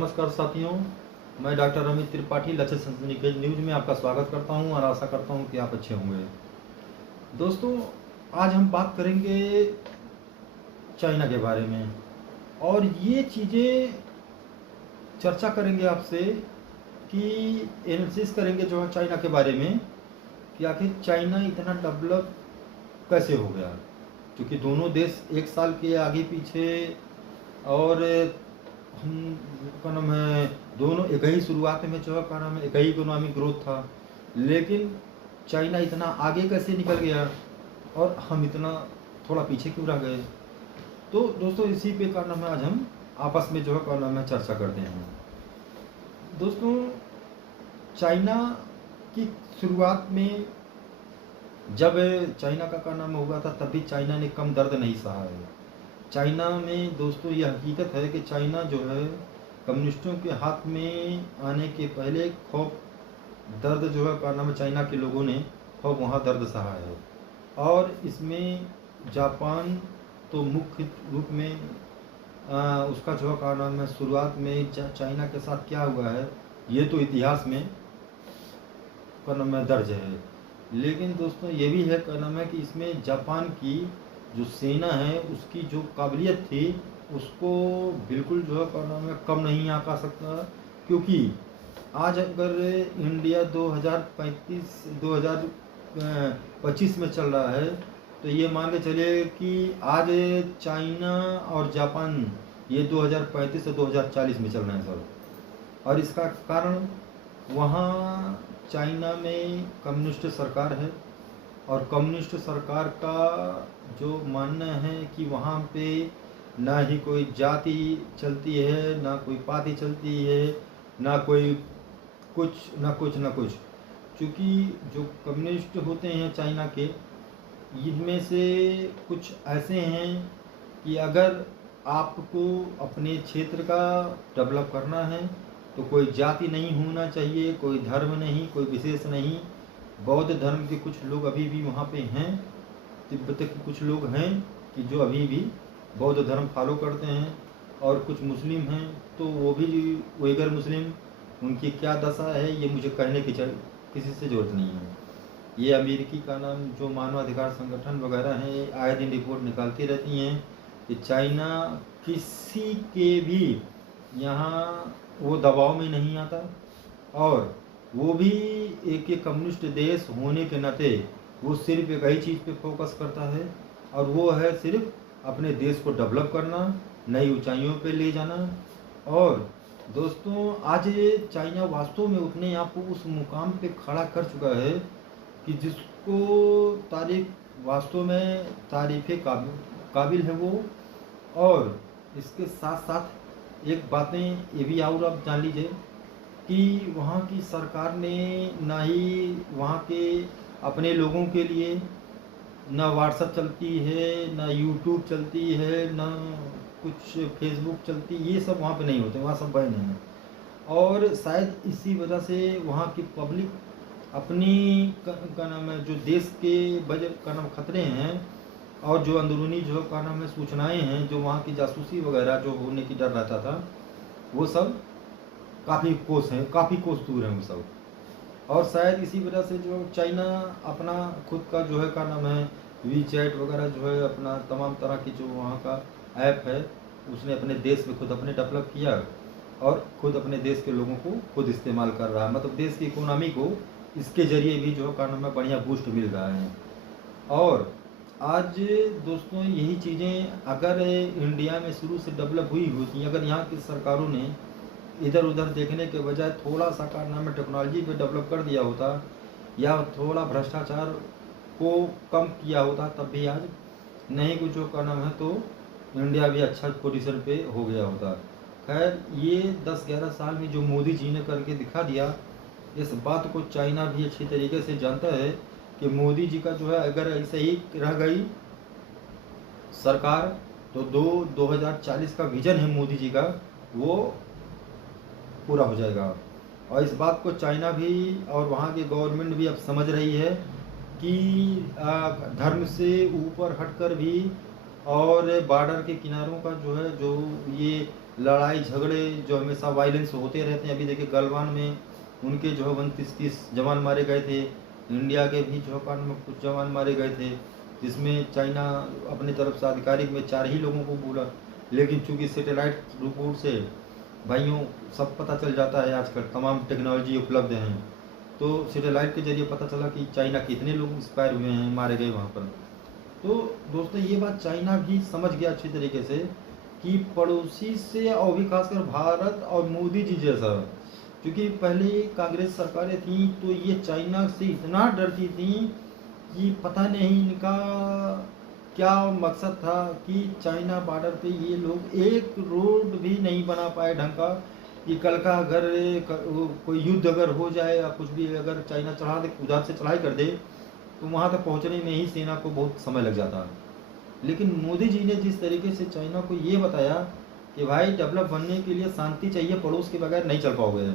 नमस्कार साथियों, मैं डॉक्टर अमित त्रिपाठी लक्ष्य संसदीय न्यूज में आपका स्वागत करता हूं और आशा करता हूं कि आप अच्छे होंगे। दोस्तों, आज हम बात करेंगे चाइना के बारे में और ये चीज़ें चर्चा करेंगे आपसे कि एनालिसिस करेंगे जो है चाइना के बारे में कि आखिर चाइना इतना डेवलप कैसे हो गया, क्योंकि दोनों देश एक साल के आगे पीछे और हम का नाम है दोनों एक ही शुरुआत में जो का नाम है एक ही इकोनॉमिक ग्रोथ था, लेकिन चाइना इतना आगे कैसे निकल गया और हम इतना थोड़ा पीछे क्यों रह गए। तो दोस्तों, इसी पे का नाम है आज हम आपस में जो है का नाम है चर्चा करते हैं। दोस्तों, चाइना की शुरुआत में जब चाइना का नाम हुआ था तब भी चाइना ने कम दर्द नहीं सहा है। चाइना में दोस्तों यह हकीकत है कि चाइना जो है कम्युनिस्टों के हाथ में आने के पहले खूब दर्द जो है का नाम चाइना के लोगों ने खूब वहाँ दर्द सहा है। और इसमें जापान तो मुख्य रूप में उसका जो का नाम है शुरुआत में चाइना के साथ क्या हुआ है ये तो इतिहास में का नाम है दर्ज है। लेकिन दोस्तों ये भी है का नाम है कि इसमें जापान की जो सेना है उसकी जो काबिलियत थी उसको बिल्कुल जो है का नाम है कम नहीं आंका सकता, क्योंकि आज अगर इंडिया 2025 में चल रहा है तो ये मान के चले कि आज चाइना और जापान ये 2035 से 2040 में चल रहे हैं सर। और इसका कारण वहाँ चाइना में कम्युनिस्ट सरकार है और कम्युनिस्ट सरकार का जो मानना है कि वहाँ पे ना ही कोई जाति चलती है, ना कोई पार्टी चलती है, ना कोई कुछ। क्योंकि जो कम्युनिस्ट होते हैं चाइना के, इनमें से कुछ ऐसे हैं कि अगर आपको अपने क्षेत्र का डेवलप करना है तो कोई जाति नहीं होना चाहिए, कोई धर्म नहीं, कोई विशेष नहीं। बौद्ध धर्म के कुछ लोग अभी भी वहाँ पे हैं, तिब्बत के कुछ लोग हैं कि जो अभी भी बौद्ध धर्म फॉलो करते हैं, और कुछ मुस्लिम हैं तो वो भी उइगर मुस्लिम, उनकी क्या दशा है ये मुझे कहने की किसी से ज़रूरत नहीं है। ये अमेरिकी का नाम जो मानवाधिकार संगठन वगैरह हैं आए दिन रिपोर्ट निकालती रहती हैं कि चाइना किसी के भी यहाँ वो दबाव में नहीं आता, और वो भी एक कम्युनिस्ट देश होने के नाते वो सिर्फ एक ही चीज़ पे फोकस करता है, और वो है सिर्फ अपने देश को डेवलप करना, नई ऊंचाइयों पे ले जाना। और दोस्तों, आज चाइना वास्तव में अपने आप को उस मुकाम पे खड़ा कर चुका है कि जिसको तारीफ वास्तव में तारीफ़ काबिल है वो। और इसके साथ साथ एक बातें ये भी और आप जान लीजिए कि वहाँ की सरकार ने ना ही वहाँ के अपने लोगों के लिए ना व्हाट्सएप चलती है, ना यूट्यूब चलती है, ना कुछ फेसबुक चलती, ये सब वहाँ पे नहीं होते, वहाँ सब बैन है। और शायद इसी वजह से वहाँ की पब्लिक अपनी का नाम है जो देश के बजट का नाम खतरे हैं और जो अंदरूनी जो का नाम है सूचनाएं हैं, जो वहाँ की जासूसी वगैरह जो होने की डर रहता था, वो सब काफ़ी कोस दूर हैं वो सब। और शायद इसी वजह से जो चाइना अपना खुद का जो है का नाम है वीचैट वगैरह जो है अपना तमाम तरह की जो वहाँ का ऐप है उसने अपने देश में खुद अपने डेवलप किया और खुद अपने देश के लोगों को खुद इस्तेमाल कर रहा है। मतलब देश की इकोनॉमी को इसके ज़रिए भी जो है का नाम है बढ़िया बूस्ट मिल रहा है। और आज दोस्तों यही चीज़ें अगर इंडिया में शुरू से डेवलप हुई होती, अगर यहाँ की सरकारों ने इधर उधर देखने के बजाय थोड़ा सा कारनामा टेक्नोलॉजी पे डेवलप कर दिया होता या थोड़ा भ्रष्टाचार को कम किया होता, तब भी आज नहीं कुछ जो का नाम है तो इंडिया भी अच्छा पोजीशन पे हो गया होता। खैर, ये 10-11 साल में जो मोदी जी ने करके दिखा दिया, इस बात को चाइना भी अच्छी तरीके से जानता है कि मोदी जी का जो है अगर ऐसे ही रह गई सरकार तो 2040 का विजन है मोदी जी का वो पूरा हो जाएगा। और इस बात को चाइना भी और वहाँ की गवर्नमेंट भी अब समझ रही है कि धर्म से ऊपर हटकर भी और बॉर्डर के किनारों का जो है जो ये लड़ाई झगड़े जो हमेशा वायलेंस होते रहते हैं। अभी देखिए गलवान में उनके जो है 29-30 जवान मारे गए थे। इंडिया के भी जो है में कुछ जवान मारे गए थे, जिसमें चाइना अपनी तरफ से आधिकारिक में 4 ही लोगों को बोला, लेकिन चूंकि सैटेलाइट रिपोर्ट से भाइयों सब पता चल जाता है, आजकल तमाम टेक्नोलॉजी उपलब्ध हैं, तो सैटेलाइट के जरिए पता चला कि चाइना कितने लोग एक्सपायर हुए हैं, मारे गए वहाँ पर। तो दोस्तों ये बात चाइना भी समझ गया अच्छी तरीके से कि पड़ोसी से, और भी खासकर भारत और मोदी जी जैसा, क्योंकि पहले कांग्रेस सरकारें थी तो ये चाइना से इतना डरती थी कि पता नहीं इनका क्या मकसद था कि चाइना बॉर्डर पे ये लोग एक रोड भी नहीं बना पाए ढंग का, कि कल का अगर कोई युद्ध अगर हो जाए या कुछ भी अगर चाइना चढ़ा दे, उधर से चढ़ाई कर दे, तो वहाँ तक पहुँचने में ही सेना को बहुत समय लग जाता है। लेकिन मोदी जी ने जिस तरीके से चाइना को ये बताया कि भाई डेवलप बनने के लिए शांति चाहिए, पड़ोस के बगैर नहीं चल पाओगे।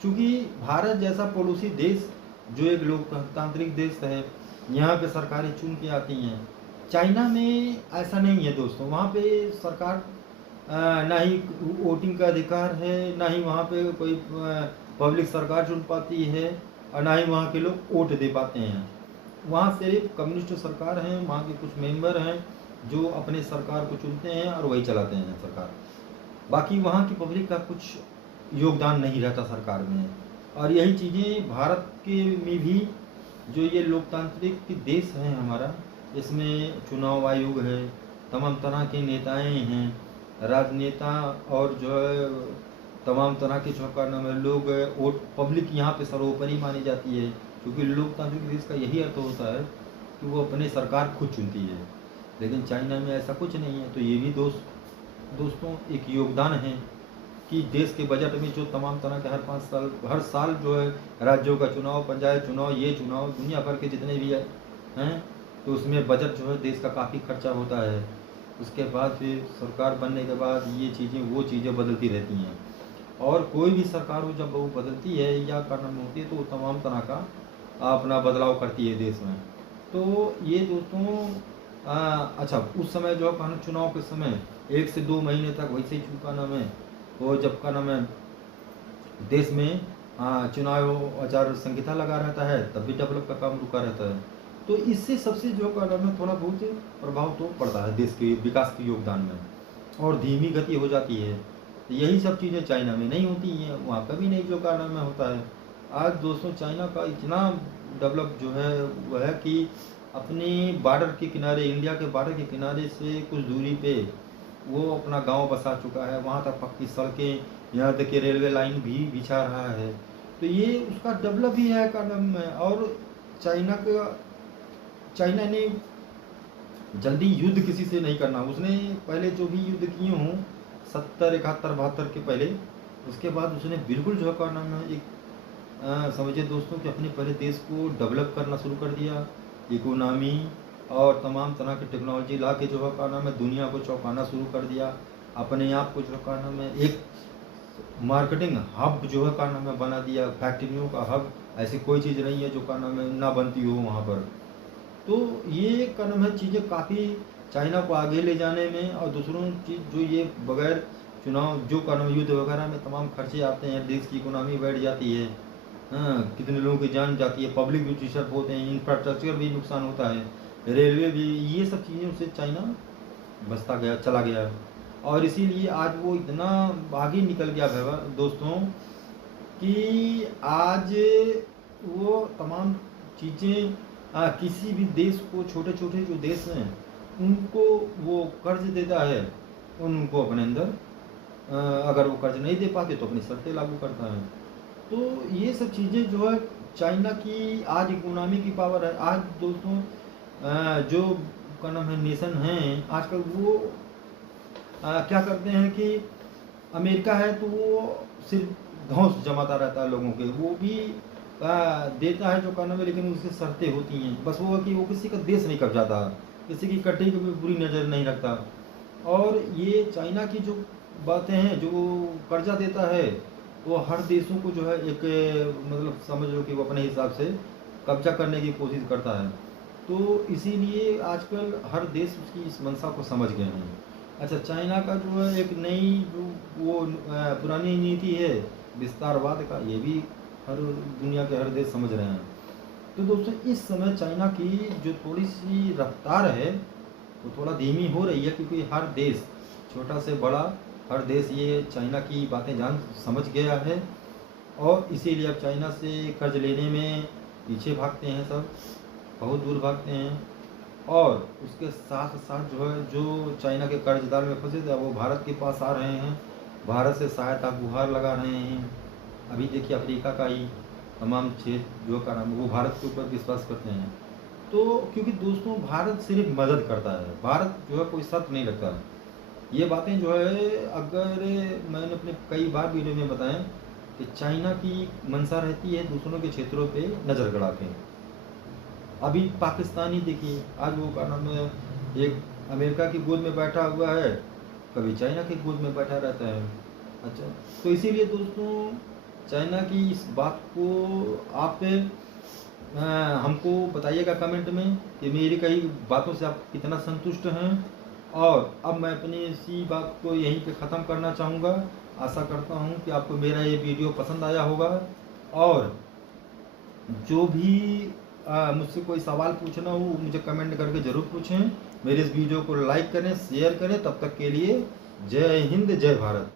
क्योंकि भारत जैसा पड़ोसी देश जो एक लोकतांत्रिक देश है, यहाँ पे सरकारें चुन के आती हैं। चाइना में ऐसा नहीं है दोस्तों, वहाँ पे सरकार ना ही वोटिंग का अधिकार है, ना ही वहाँ पे कोई पब्लिक सरकार चुन पाती है, और ना ही वहाँ के लोग वोट दे पाते हैं। वहाँ सिर्फ कम्युनिस्ट सरकार हैं, वहाँ के कुछ मेंबर हैं जो अपने सरकार को चुनते हैं और वही चलाते हैं सरकार। बाकी वहाँ की पब्लिक का कुछ योगदान नहीं रहता सरकार में। और यही चीज़ें भारत के में भी, जो ये लोकतांत्रिक देश है हमारा, इसमें चुनाव आयोग है, तमाम तरह के नेताएं हैं, राजनेता, और जो है तमाम तरह के जो नाम है लोग, वोट पब्लिक यहाँ पे सर्वोपरि मानी जाती है, क्योंकि लोकतांत्रिक देश का यही अर्थ होता है कि वो अपने सरकार खुद चुनती है। लेकिन चाइना में ऐसा कुछ नहीं है। तो ये भी दोस्तों एक योगदान है कि देश के बजट में जो तमाम तरह के हर साल जो है राज्यों का चुनाव, पंचायत चुनाव, ये चुनाव, दुनिया भर के जितने भी हैं, तो उसमें बजट जो है देश का काफ़ी खर्चा होता है। उसके बाद फिर सरकार बनने के बाद ये चीज़ें वो चीज़ें बदलती रहती हैं, और कोई भी सरकार हो जब वो बदलती है या कारण होती है, तो वो तमाम तरह का अपना बदलाव करती है देश में। तो ये दोस्तों अच्छा, उस समय जो है चुनाव के समय 1 से 2 महीने तक वैसे ही चुका नाम है, वो जब का नाम है देश में चुनाव आचार संहिता लगा रहता है, तब भी डेवलप का काम रुका रहता है। तो इससे सबसे जो का नाम है थोड़ा बहुत प्रभाव तो पड़ता है देश के विकास के योगदान में, और धीमी गति हो जाती है। तो यही सब चीज़ें चाइना में नहीं होती हैं, वहाँ कभी नहीं जो का नाम है होता है। आज दोस्तों चाइना का इतना डेवलप जो है वो है कि अपने बॉर्डर के किनारे, इंडिया के बॉर्डर के किनारे से कुछ दूरी पे वो अपना गांव बसा चुका है, वहाँ तक पक्की सड़कें, यहाँ तक कि रेलवे लाइन भी बिछा रहा है। तो ये उसका डेवलप ही है का नाम है। और चाइना ने जल्दी युद्ध किसी से नहीं करना। उसने पहले जो भी युद्ध किए हों 70, 71, 72 के पहले, उसके बाद उसने बिल्कुल जो का नाम है एक समझिए दोस्तों कि अपने पहले देश को डेवलप करना शुरू कर दिया, इकोनॉमी और तमाम तरह की टेक्नोलॉजी ला के जो है का नाम है दुनिया को चौंकाना शुरू कर दिया। अपने आप को जो का नाम है एक मार्केटिंग हब जो है का नाम है बना दिया, फैक्ट्रियों का हब। ऐसी कोई चीज़ नहीं है जो का नाम है ना बनती हो वहाँ पर। तो ये का नाम है चीज़ें काफ़ी चाइना को आगे ले जाने में, और दूसरों चीज़ जो ये बगैर चुनाव जो का नाम युद्ध वगैरह में तमाम खर्चे आते हैं, देश की इकोनॉमी बैठ जाती है, हाँ कितने लोगों की जान जाती है, पब्लिक भी डिस्टर्ब होते हैं, इंफ्रास्ट्रक्चर भी नुकसान होता है, रेलवे भी, ये सब चीज़ों से चाइना बचता गया, चला गया। और इसीलिए आज वो इतना आगे निकल गया दोस्तों कि आज वो तमाम चीज़ें किसी भी देश को, छोटे छोटे जो देश हैं उनको वो कर्ज देता है, उनको अपने अंदर अगर वो कर्ज नहीं दे पाते तो अपनी शर्तें लागू करता है। तो ये सब चीज़ें जो है चाइना की आज इकोनॉमी की पावर है। आज दोस्तों जो का नाम है नेशन हैं आजकल वो क्या करते हैं कि अमेरिका है तो वो सिर्फ घौंस जमाता रहता है लोगों के, वो भी देता है जो करने में, लेकिन उसकी शर्तें होती हैं। बस वो है कि वो किसी का देश नहीं कब्जाता, किसी की कटी की भी बुरी नज़र नहीं रखता। और ये चाइना की जो बातें हैं, जो कर्जा देता है, वो हर देशों को जो है एक मतलब समझ लो कि वो अपने हिसाब से कब्जा करने की कोशिश करता है। तो इसीलिए आजकल हर देश उसकी इस मंशा को समझ गए हैं। अच्छा, चाइना का जो है एक नई जो वो पुरानी नीति है विस्तारवाद का, ये भी हर दुनिया के हर देश समझ रहे हैं। तो दोस्तों इस समय चाइना की जो थोड़ी सी रफ्तार है वो थोड़ा धीमी हो रही है, क्योंकि हर देश छोटा से बड़ा हर देश ये चाइना की बातें जान समझ गया है, और इसीलिए अब चाइना से कर्ज लेने में पीछे भागते हैं सब, बहुत दूर भागते हैं। और उसके साथ साथ जो है जो चाइना के कर्जदार में फंसे थे वो भारत के पास आ रहे हैं, भारत से सहायता गुहार लगा रहे हैं। अभी देखिए अफ्रीका का ही तमाम क्षेत्र जो का नाम वो भारत के ऊपर विश्वास करते हैं। तो क्योंकि दोस्तों भारत सिर्फ मदद करता है, भारत जो है कोई शर्त नहीं रखता है। ये बातें जो है अगर मैंने अपने कई बार वीडियो में बताएं कि चाइना की मंशा रहती है दूसरों के क्षेत्रों पे नज़र गड़ा के। अभी पाकिस्तानी देखिए आज वो का नाम है, एक अमेरिका की गोद में बैठा हुआ है, कभी चाइना की गोद में बैठा रहता है। अच्छा, तो इसीलिए दोस्तों चाइना की इस बात को आप हमको बताइएगा कमेंट में कि मेरी कई बातों से आप कितना संतुष्ट हैं। और अब मैं अपनी इसी बात को यहीं पे ख़त्म करना चाहूँगा। आशा करता हूँ कि आपको मेरा ये वीडियो पसंद आया होगा, और जो भी मुझसे कोई सवाल पूछना हो मुझे कमेंट करके ज़रूर पूछें। मेरे इस वीडियो को लाइक करें, शेयर करें। तब तक के लिए जय हिंद, जय भारत।